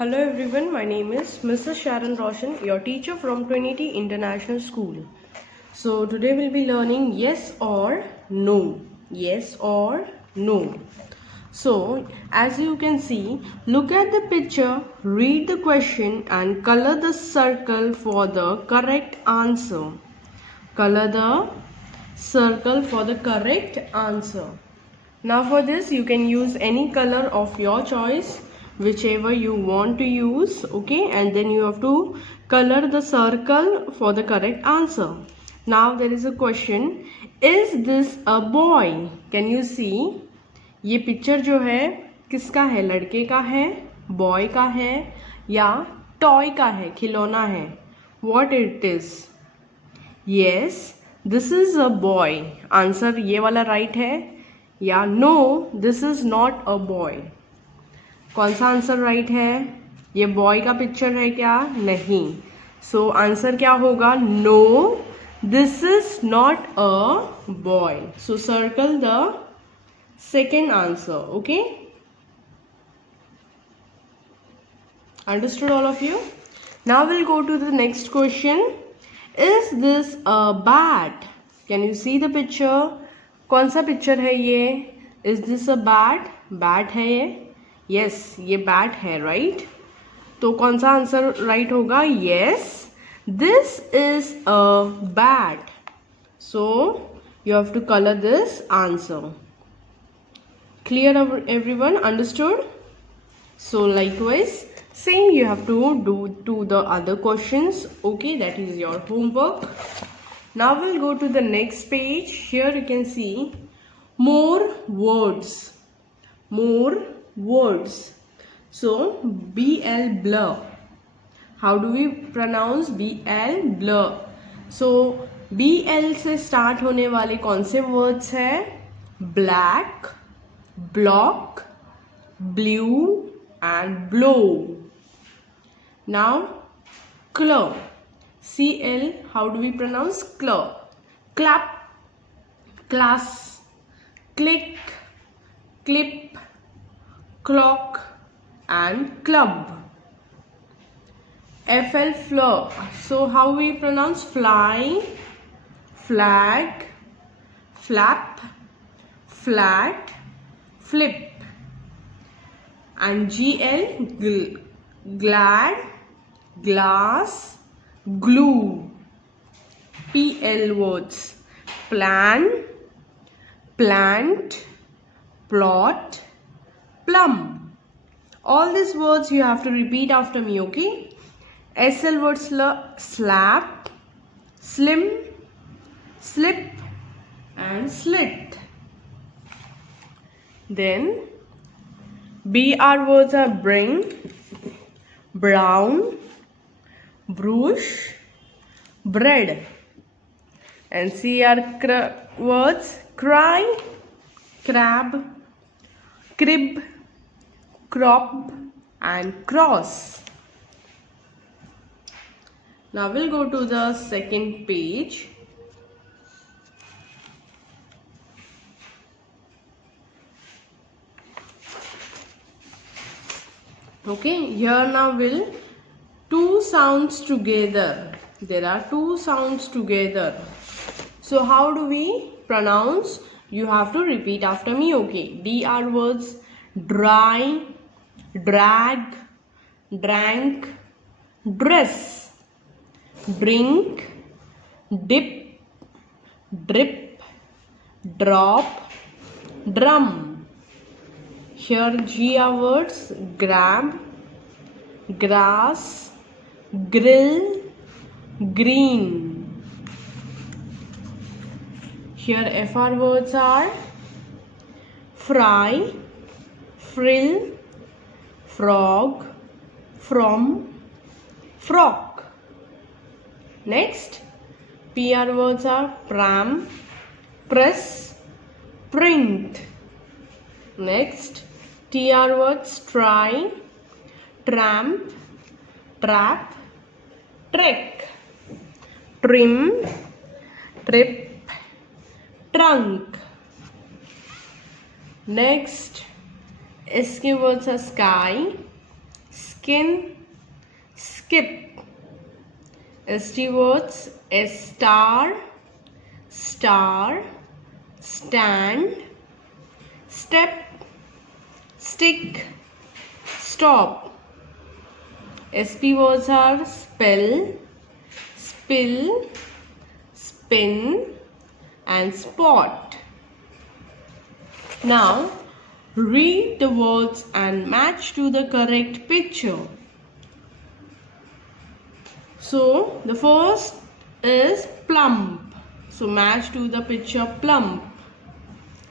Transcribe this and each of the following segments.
Hello everyone, my name is Mrs. Sharon Roshan, your teacher from Trinity International School. So today we'll be learning yes or no. Yes or no. So as you can see, look at the picture, read the question and color the circle for the correct answer. Color the circle for the correct answer. Now for this you can use any color of your choice, whichever you want to use, okay, and then you have to color the circle for the correct answer. Now there is a question, is this a boy? Can you see? ये picture जो है किसका है? लड़के का है, boy का है या टॉय का है, खिलौना है? What it is? Yes, this is a boy. Answer ये वाला राइट है या no this is not a boy? कौन सा आंसर राइट है? ये बॉय का पिक्चर है क्या? नहीं. सो आंसर क्या होगा? No this is not a boy. So circle the second answer. Okay, understood all of you? Now will go to the next question. Is this a bat? Can you see the picture? कौन सा picture है ये? Is this a bat? Bat है ये? Yes, ये bat है, right? तो कौन सा आंसर राइट होगा? Yes, this is a bat. So you have to colour this answer. Clear everyone? Understood? So likewise, same you have to do to the other questions. Okay, that is your homework. Now we'll go to the next page. Here you can see more words. More words. So BL blur. How do we pronounce BL blur? So BL से start होने वाले कौन से words है? Black, block, blue and blow. Now claw. CL, how do we pronounce claw? Clap, class, click, clip, clock and club. FL fleur. So how we pronounce fly, flag, flap, flat, flip. And GL, glad, glass, glue. PL words, plan, plant, plot, plum. All these words you have to repeat after me, okay? SL words, slap, slim, slip and slit. Then BR words are bring, brown, brush, bread. And CR words, cry, crab, crib, crop and cross. Now we'll go to the second page. Okay, here now will two sounds together. There are two sounds together. So how do we pronounce? You have to repeat after me, okay? DR words, dry, drag, drank, dress, drink, dip, drip, drop, drum. Here GR words, grab, grass, grill, green. Here FR words are fry, frill, frog, from, frock. Next PR words are pram, press, print. Next TR words, try, tramp, trap, trek, trim, trip, trunk. Next SK words are sky, skin, skip. ST words, star, star, stand, step, stick, stop. SP words are spell, spill, spin, and spot. Now, read the words and match to the correct picture. So, the first is plump. So, match to the picture plump.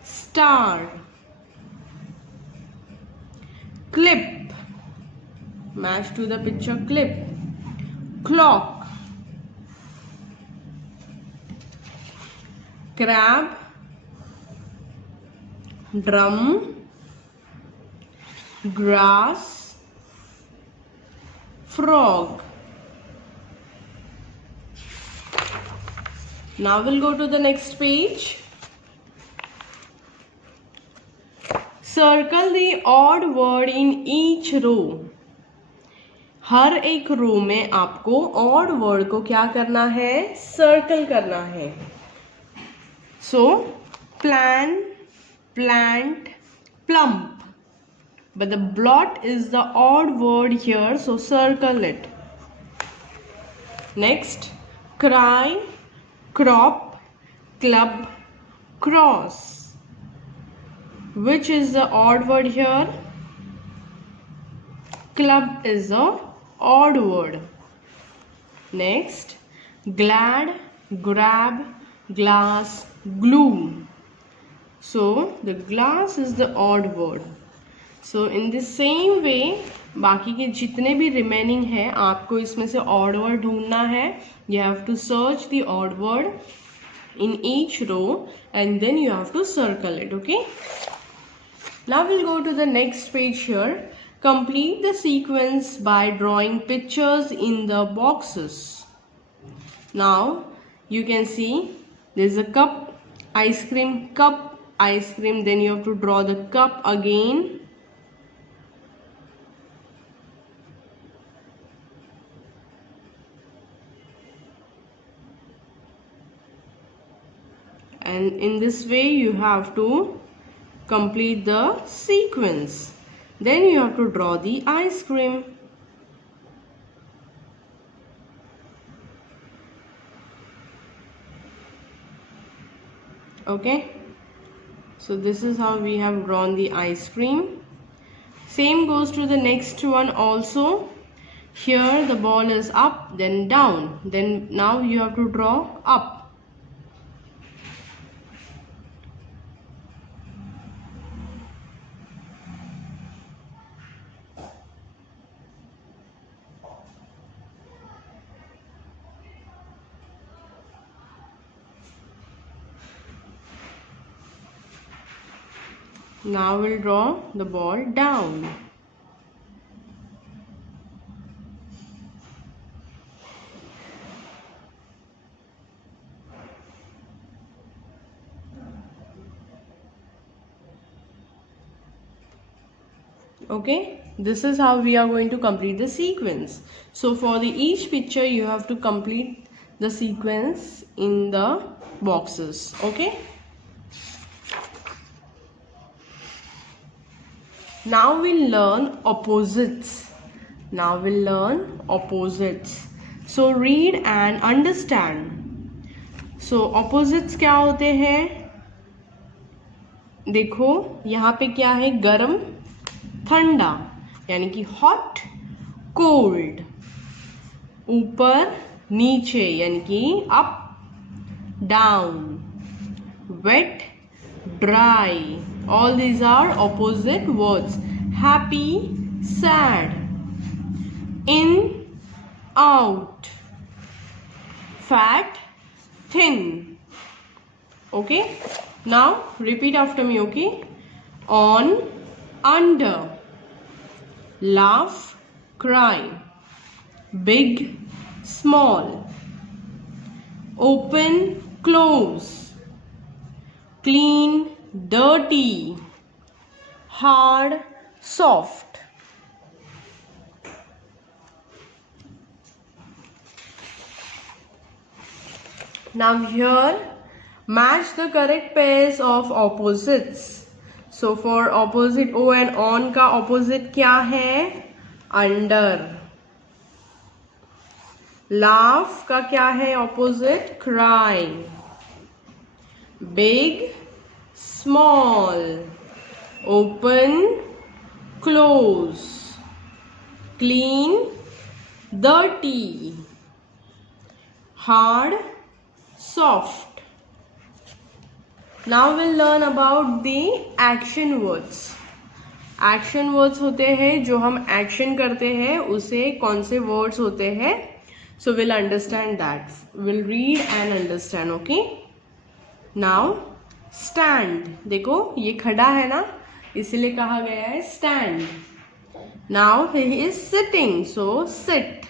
Star. Clip. Match to the picture clip. Clock. Crab. Drum. Grass. Frog. Now we'll go to the next page. Circle the odd word in each row. हर एक रो में आपको odd word को क्या करना है? Circle करना है. सो plan, plant, plump. But the blot is the odd word here, so circle it. Next, cry, crop, club, cross. Which is the odd word here? Club is the odd word. Next, glad, grab, glass, glue. So the glass is the odd word. So in the same way, बाकी के जितने भी remaining है आपको इसमें से odd word ढूंढना है. You have to search the odd word in each row and then you have to circle it. Okay. Now we'll go to the next page here. Complete the sequence by drawing pictures in the boxes. Now you can see there's a cup, ice cream, cup, ice cream. Then you have to draw the cup again. And in this way you have to complete the sequence. Then you have to draw the ice cream. Okay. So this is how we have drawn the ice cream. Same goes to the next one also. Here the ball is up, then down. Then now you have to draw up. Now we'll draw the ball down. Okay, this is how we are going to complete the sequence. So for each picture you have to complete the sequence in the boxes. Okay. Now we'll learn opposites. Now we'll learn opposites. So read and understand. So opposites क्या होते हैं? देखो यहाँ पे क्या है? गर्म, ठंडा, यानी कि hot, cold. ऊपर, नीचे, यानी कि up, down. Wet, dry. All these are opposite words. Happy, sad. In, out. Fat, thin. Okay. Now repeat after me. Okay. On, under. Laugh, cry. Big, small. Open, close. Clean, dirty. Hard, soft. Now here, match the correct pairs of opposites. So for opposite O and on का opposite क्या है? Under. Laugh का क्या है opposite? Cry. Big, small. Open, close. Clean, dirty. Hard, soft. Now we'll learn about the action words. Action words होते हैं जो हम action करते हैं, उसे कौन से words होते हैं? So we'll understand that. We'll read and understand. Okay? Now stand. देखो ये खड़ा है ना, इसलिए कहा गया है stand. Now he is sitting, so sit.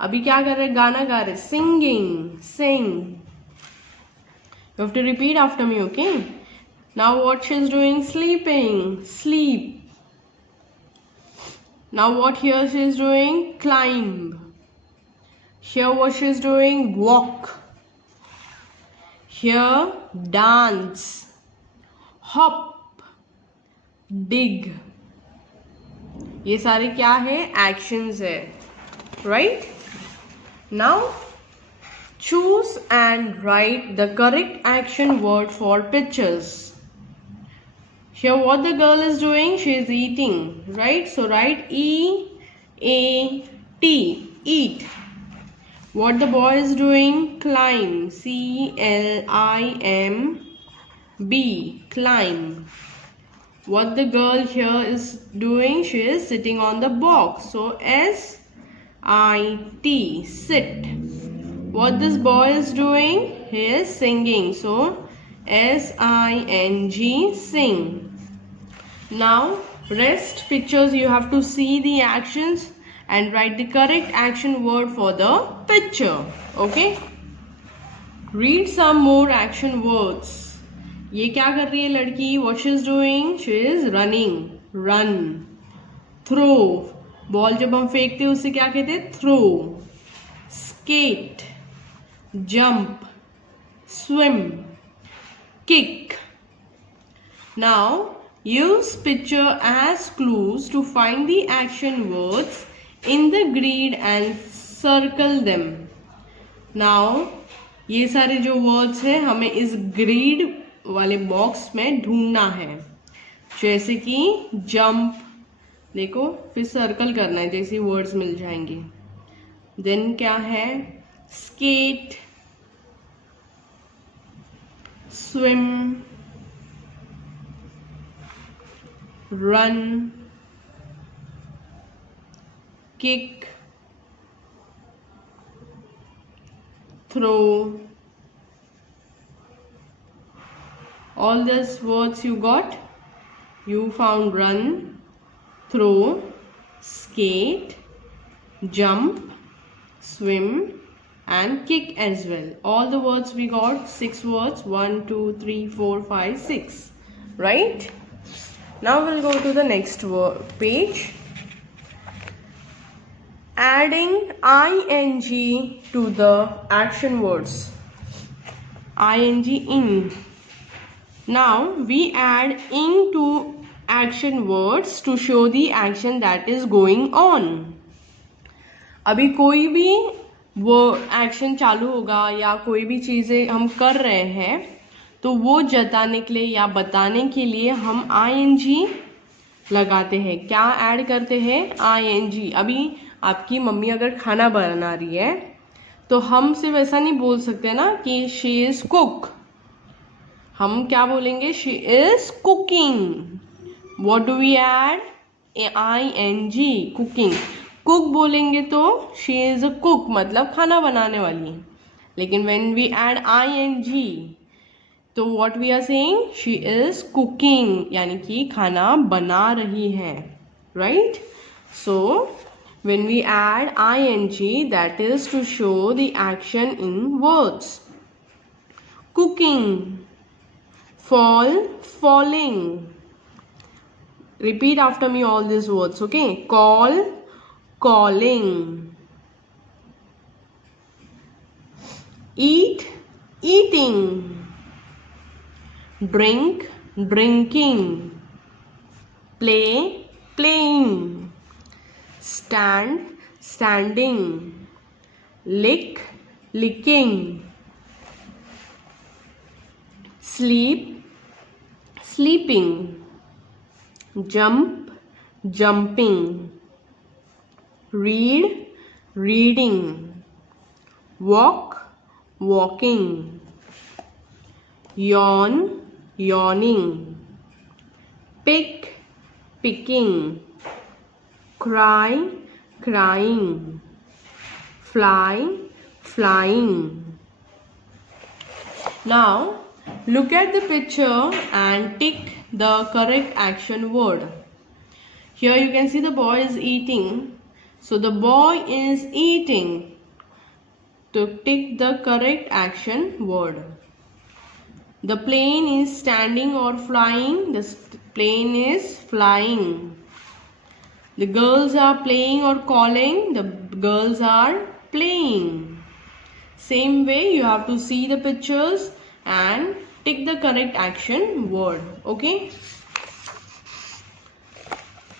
अभी क्या कर रहे? गाना गा रहे. Singing, sing. You have to repeat after me, okay? Now what she is doing? Sleeping, sleep. Now what here she is doing? Climb. Here what she is doing? Walk. Here dance, hop, dig. ये सारे क्या है? Actions है, right? Now choose and write the correct action word for pictures. Here what the girl is doing? She is eating, right? So write E-A-T, eat. What the boy is doing? Climb, C-L-I-M-B, climb. What the girl here is doing? She is sitting on the box, so S-I-T, sit. What this boy is doing? He is singing, so S-I-N-G, sing. Now rest pictures you have to see the actions and write the correct action word for the picture. Okay? Read some more action words. ये क्या कर रही है लड़की? What she is doing? She is running. Run. Throw. Ball जब हम फेंकते हैं उसे क्या कहते हैं? Throw. Skate. Jump. Swim. Kick. Now use picture as clues to find the action words in the grid and circle them. Now ये सारे जो words हैं हमें इस grid वाले बॉक्स में ढूंढना है. जैसे कि jump, देखो फिर सर्कल करना है जैसे वर्ड्स मिल जाएंगे. देन क्या है? skate, swim, run, kick, throw. All these words you got? You found run, throw, skate, jump, swim and kick as well. All the words we got, 6 words, 1, 2, 3, 4, 5, 6, right? Now we'll go to the next page. Adding ing to the action words. Ing, in. Now we add ing to action words to show the action that is going on. अभी कोई भी वो action चालू होगा या कोई भी चीज़ें हम कर रहे हैं तो वो जताने के लिए या बताने के लिए हम ing लगाते हैं. क्या ऐड करते हैं? ing. अभी आपकी मम्मी अगर खाना बना रही है तो हम सिर्फ ऐसा नहीं बोल सकते ना कि शी इज कुक. हम क्या बोलेंगे? She is cooking. What do we add? ing, cooking. Cook बोलेंगे तो शी इज अ कुक, मतलब खाना बनाने वाली. लेकिन व्हेन वी ऐड ing तो what we are saying? She is cooking, यानी कि खाना बना रही है, right? So when we add ing, that is to show the action in words. Cooking, fall, falling. Repeat after me all these words, okay? Call, calling. eat, eating, drink, drinking, play, playing, stand, standing, lick, licking, sleep, sleeping, jump, jumping, read, reading, walk, walking, yawn, yawning, pick, picking, cry, crying, fly, flying. Now look at the picture and tick the correct action word. Here you can see the boy is eating. So the boy is eating. To tick the correct action word. The plane is standing or flying. The plane is flying. The girls are playing or calling. The girls are playing. Same way you have to see the pictures and tick the correct action word. Okay.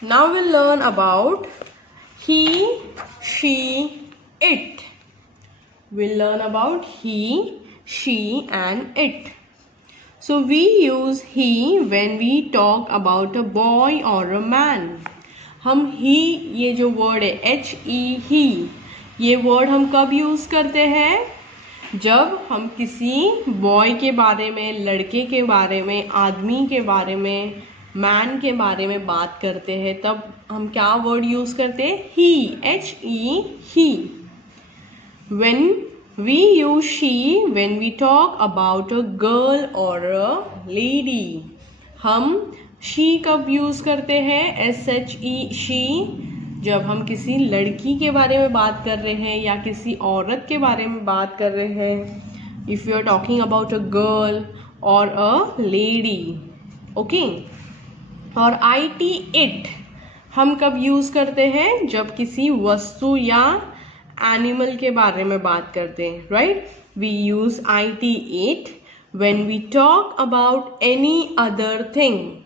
Now we'll learn about he, she, it. We'll learn about he, she and it. So we use he when we talk about a boy or a man. हम he ये जो word है he he ये word हम कब use करते हैं? जब हम किसी बॉय के बारे में, लड़के के बारे में, आदमी के बारे में, मैन के बारे में बात करते हैं तब हम क्या वर्ड यूज करते हैं? ही, he. When we use she when we talk about a girl or a lady. हम she कब यूज करते हैं? she जब हम किसी लड़की के बारे में बात कर रहे हैं या किसी औरत के बारे में बात कर रहे हैं. If you are talking about a girl or a lady. Okay. और it हम कब यूज करते हैं? जब किसी वस्तु या एनिमल के बारे में बात करते हैं. Right. We use it when we talk about any other thing.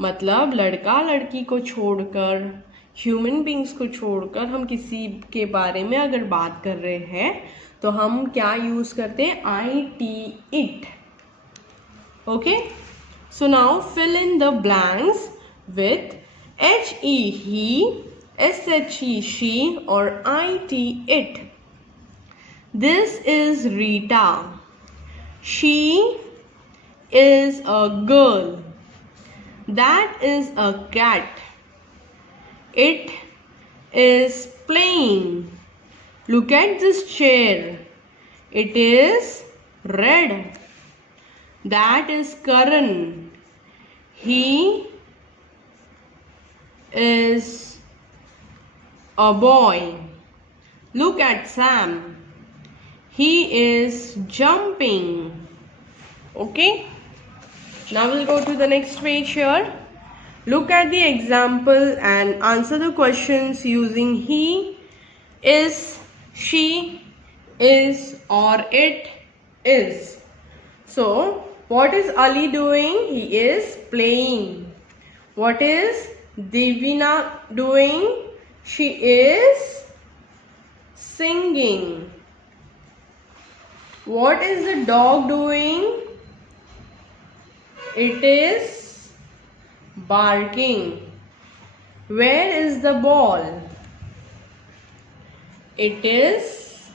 मतलब लड़का लड़की को छोड़कर, ह्यूमन बींग्स को छोड़कर हम किसी के बारे में अगर बात कर रहे हैं तो हम क्या यूज करते हैं? it. Okay. So now fill in the blanks with he, she or it. This is Rita. She is a girl. That is a cat. It is playing. Look at this chair. It is red. That is Karan. He is a boy. Look at Sam. He is jumping. Okay. Now we'll go to the next page here. Look at the example and answer the questions using he, is, she, is or it is. So, what is Ali doing? He is playing. What is Divina doing? She is singing. What is the dog doing? It is barking. Where is the ball? It is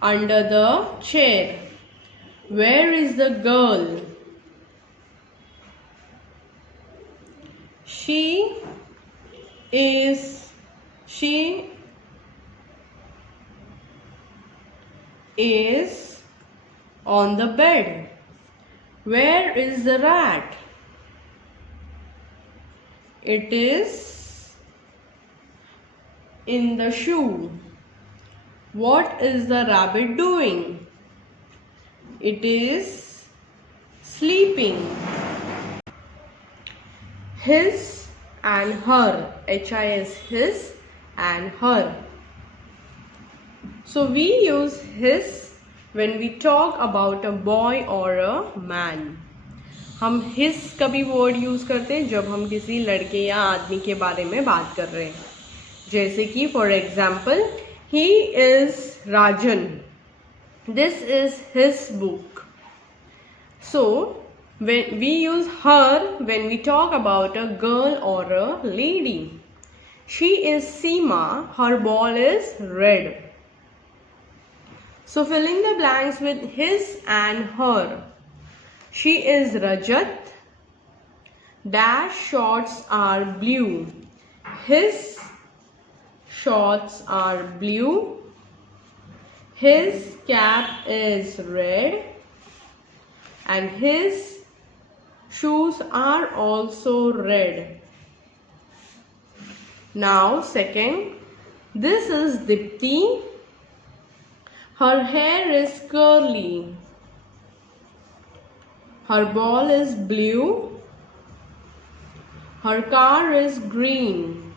under the chair. Where is the girl? She is on the bed. Where is the rat? It is in the shoe. What is the rabbit doing? It is sleeping. His and her. H-I-S, his and her. So we use his when we talk about a boy or a man. हम his कभी word use करते हैं जब हम किसी लड़के या आदमी के बारे में बात कर रहे हैं. जैसे कि for example, he is Rajan. This is his book. So when we use her when we talk about a girl or a lady. She is Seema. Her ball is red. So filling the blanks with his and her. She is Rajat. Dash shorts are blue. His shorts are blue. His cap is red. And his shoes are also red. Now second, this is Dipti. Her hair is curly. Her ball is blue. Her car is green.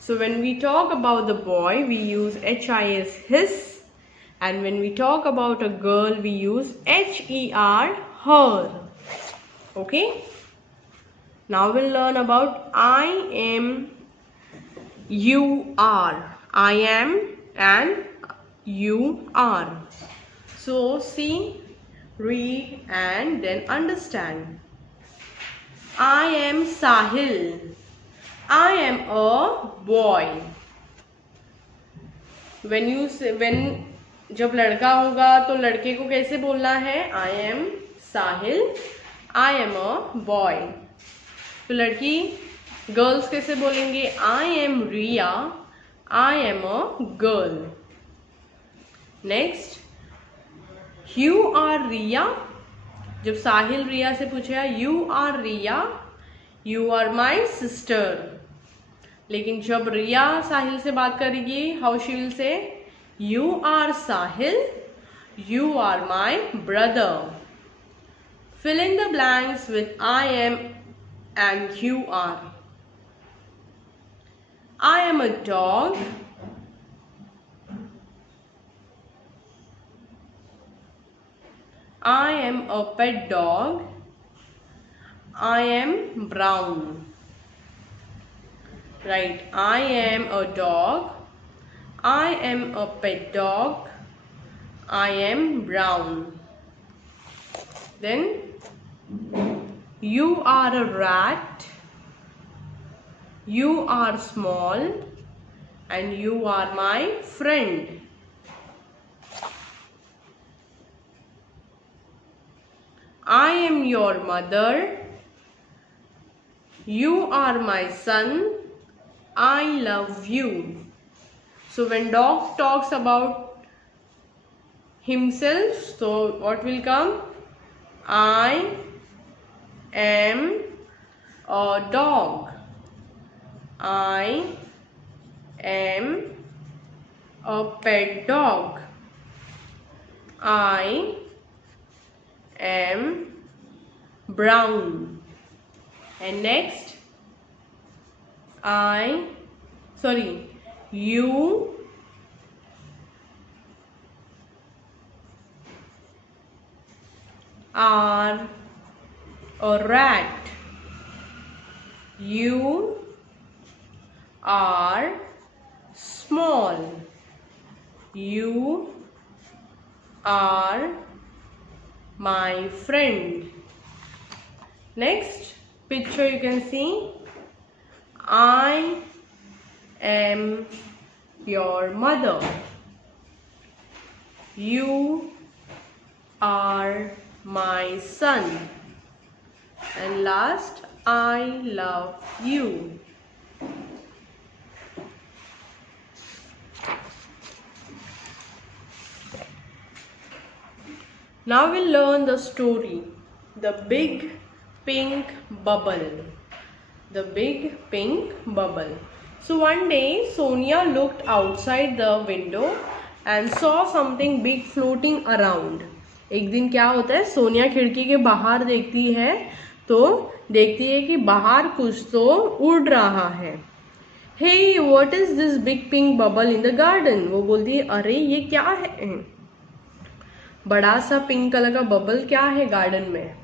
So when we talk about the boy, we use HIS, his. And when we talk about a girl, we use HER, her. Okay? Now we'll learn about I am, you are. I am and you are. So see, read and then understand. I am Sahil. I am a boy. When you say, जब लड़का होगा तो लड़के को कैसे बोलना है? I am Sahil. I am a boy. तो लड़की गर्ल्स कैसे बोलेंगे? I am Riya. I am a girl. Next, you are Riya. जब साहिल रिया से पूछेगा you are Riya, you are my sister. लेकिन जब रिया साहिल से बात करेगी, how she will say? You are Sahil. You are my brother. Fill in the blanks with I am and you are. I am a dog. I am a pet dog. I am brown. Right. I am a dog. I am a pet dog. I am brown. Then you are a rat. You are small and you are my friend. I am your mother. You are my son. I love you. So when dog talks about himself, so what will come? I am a dog. I am a pet dog. I am brown. And next, you are a rat. You are small. You are my friend. Next picture you can see, I am your mother. You are my son. And last, I love you. Now we'll learn the story, The Big Pink Bubble. The Big Pink Bubble. So one day Sonia looked outside the window and saw something big floating around. एक दिन क्या होता है, सोनिया खिड़की के बाहर देखती है तो देखती है कि बाहर कुछ तो उड़ रहा है. Hey, what is this big pink bubble in the garden? वो बोलती है अरे ये क्या है. बड़ा सा पिंक कलर का बबल क्या है गार्डन में.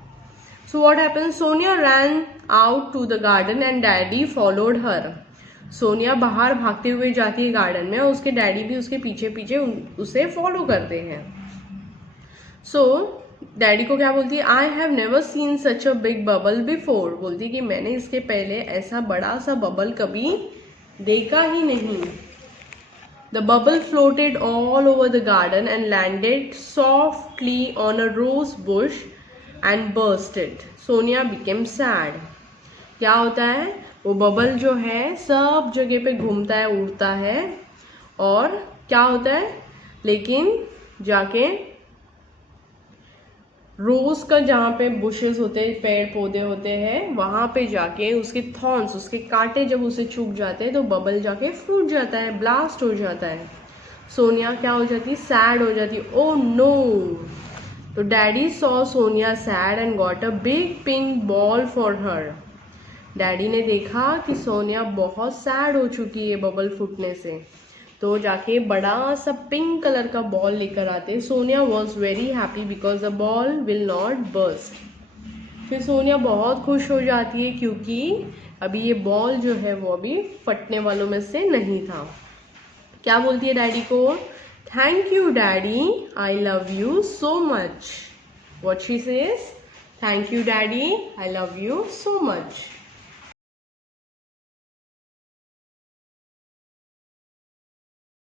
So what happen, Sonia ran out to the garden and daddy followed her. Sonia बाहर भागते हुए जाती है गार्डन में और उसके डैडी भी उसके पीछे पीछे उसे फॉलो करते हैं. सो डैडी को क्या बोलती है, I have never seen such a big bubble before. बोलती है कि मैंने इसके पहले ऐसा बड़ा सा बबल कभी देखा ही नहीं. The bubble floated all over the garden and landed softly on a rose bush and bursted. Sonia became sad. क्या होता है, वो बबल जो है सब जगह पे घूमता है, उड़ता है, और क्या होता है, लेकिन जाके रोज का जहाँ पे बुशेस होते हैं, पेड़ पौधे होते हैं, वहां पे जाके उसके थॉर्न्स, उसके कांटे जब उसे चुभ जाते हैं तो बबल जाके फूट जाता है, ब्लास्ट हो जाता है. सोनिया क्या हो जाती है, सैड हो जाती है. Oh no. तो daddy saw Sonia sad and got a big pink ball for her. Daddy ने देखा कि सोनिया बहुत सैड हो चुकी है बबल फूटने से, तो जाके बड़ा सा पिंक कलर का बॉल लेकर आते. Sonia was very happy because the ball will not burst. फिर सोनिया बहुत खुश हो जाती है क्योंकि अभी ये बॉल जो है वो अभी फटने वालों में से नहीं था. क्या बोलती है डैडी को, thank you daddy, I love you so much. What she says, thank you daddy, I love you so much.